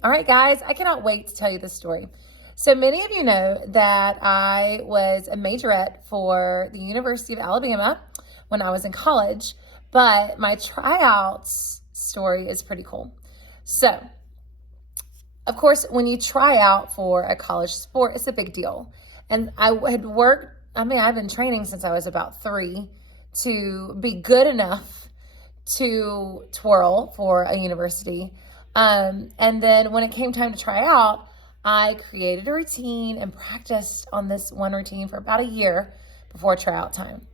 All right, guys, I cannot wait to tell you this story. So many of you know that I was a majorette for the University of Alabama when I was in college, but my tryouts story is pretty cool. So, of course, when you try out for a college sport, it's a big deal. And I've been training since I was about 3 to be good enough to twirl for a university. And then when it came time to try out, I created a routine and practiced on this one routine for about a year before tryout time.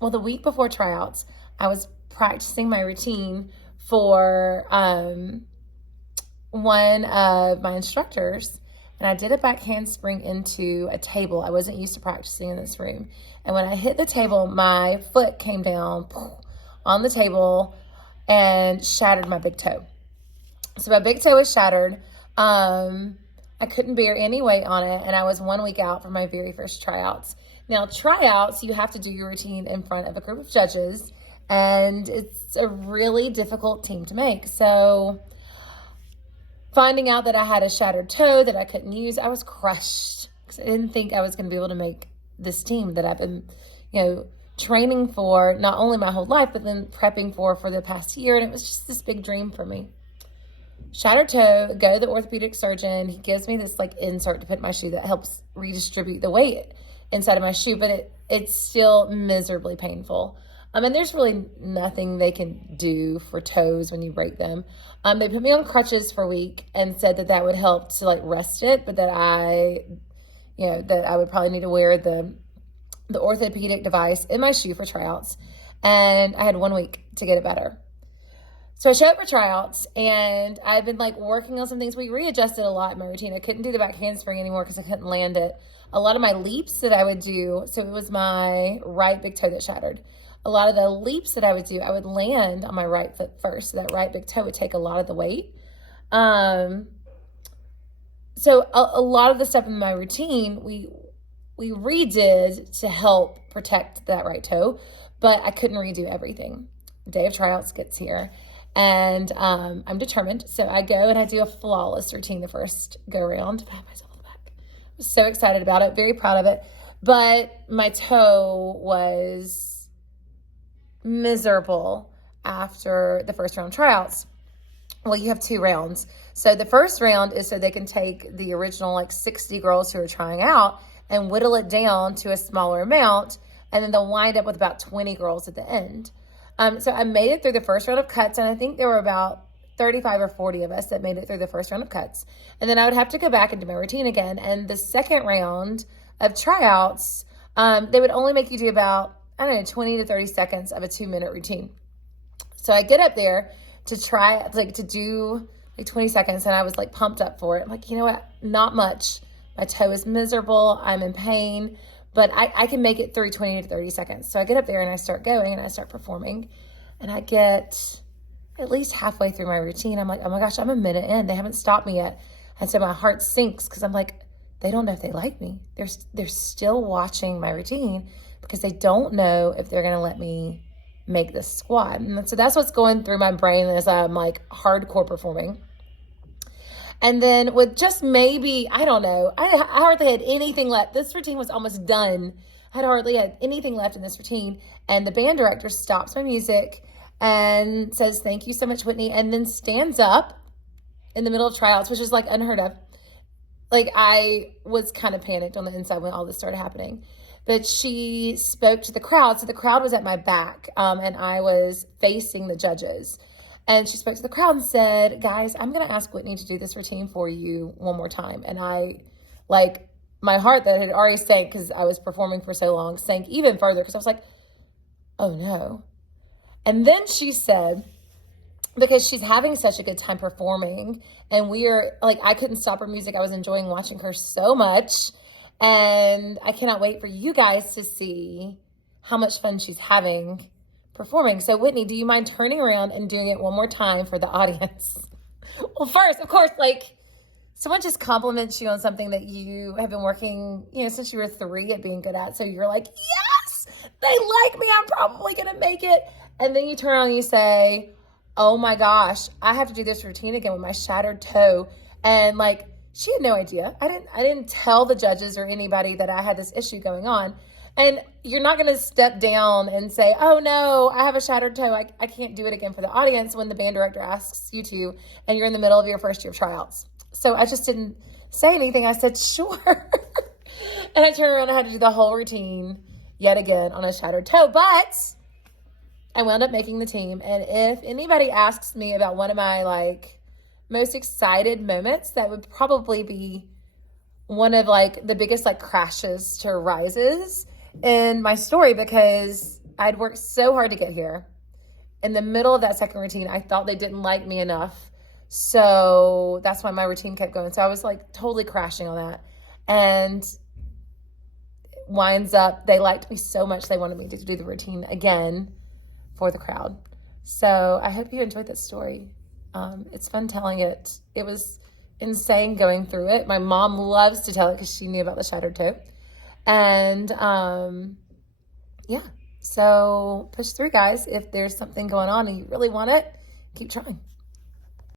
Well, the week before tryouts, I was practicing my routine for one of my instructors, and I did a back handspring into a table. I wasn't used to practicing in this room. And when I hit the table, my foot came down on the table and shattered my big toe. So my big toe was shattered. I couldn't bear any weight on it, and I was 1 week out from my very first tryouts. Now, tryouts, you have to do your routine in front of a group of judges, and it's a really difficult team to make. So finding out that I had a shattered toe that I couldn't use, I was crushed because I didn't think I was going to be able to make this team that I've been, training for not only my whole life, but then prepping for the past year. And it was just this big dream for me. Shattered toe, go to the orthopedic surgeon. He gives me this insert to put in my shoe that helps redistribute the weight inside of my shoe, but it's still miserably painful. And there's really nothing they can do for toes when you break them. They put me on crutches for a week and said that would help to rest it, but that I would probably need to wear the orthopedic device in my shoe for tryouts. And I had 1 week to get it better. So I showed up for tryouts, and I've been working on some things. We readjusted a lot in my routine. I couldn't do the back handspring anymore because I couldn't land it. A lot of my leaps that I would do, so it was my right big toe that shattered. A lot of the leaps that I would do, I would land on my right foot first. So that right big toe would take a lot of the weight. So a lot of the stuff in my routine, we redid to help protect that right toe, but I couldn't redo everything. The day of tryouts gets here, and I'm determined. So I go and I do a flawless routine the first go around. Pat myself on the back. I was so excited about it, very proud of it. But my toe was miserable after the first round tryouts. Well, you have 2 rounds. So the first round is so they can take the original 60 girls who are trying out and whittle it down to a smaller amount, and then they'll wind up with about 20 girls at the end. So I made it through the first round of cuts, and I think there were about 35 or 40 of us that made it through the first round of cuts. And then I would have to go back and do my routine again. And the second round of tryouts, they would only make you do about, 20 to 30 seconds of a 2-minute routine. So I get up there to try, to do 20 seconds, and I was pumped up for it. I'm you know what? Not much. My toe is miserable. I'm in pain, but I can make it through 20 to 30 seconds. So I get up there and I start going and I start performing, and I get at least halfway through my routine. I'm oh my gosh, I'm a minute in. They haven't stopped me yet. And so my heart sinks because I'm they don't know if they like me. They're still watching my routine because they don't know if they're going to let me make this squat. And so that's what's going through my brain as I'm hardcore performing. And then with just maybe, I don't know, I hardly had anything left. This routine was almost done. I had hardly had anything left in this routine. And the band director stops my music and says, "Thank you so much, Whitney," and then stands up in the middle of tryouts, which is unheard of. I was kind of panicked on the inside when all this started happening. But she spoke to the crowd. So the crowd was at my back, and I was facing the judges. And she spoke to the crowd and said, "Guys, I'm going to ask Whitney to do this routine for you one more time." And I, my heart that had already sank because I was performing for so long, sank even further because I was oh no. And then she said, because she's having such a good time performing, and I couldn't stop her music. I was enjoying watching her so much. And I cannot wait for you guys to see how much fun she's having performing. So Whitney, do you mind turning around and doing it one more time for the audience? Well, first, of course, someone just compliments you on something that you have been working, since you were 3 at being good at. So you're yes, they like me. I'm probably going to make it. And then you turn around and you say, Oh my gosh, I have to do this routine again with my shattered toe. And like, she had no idea. I didn't tell the judges or anybody that I had this issue going on. And you're not going to step down and say, oh no, I have a shattered toe. I can't do it again for the audience when the band director asks you to, and you're in the middle of your first year of tryouts. So I just didn't say anything. I said, sure. And I turned around and had to do the whole routine yet again on a shattered toe. But I wound up making the team. And if anybody asks me about one of my like most excited moments, that would probably be one of like the biggest like crashes to rises in my story, because I'd worked so hard to get here. In the middle of that second routine, I thought they didn't like me enough. So that's why my routine kept going. So I was like totally crashing on that. And winds up, they liked me so much, they wanted me to do the routine again for the crowd. So I hope you enjoyed that story. It's fun telling it. It was insane going through it. My mom loves to tell it because she knew about the shattered toe. And yeah, so push through, guys. If there's something going on and you really want it, keep trying.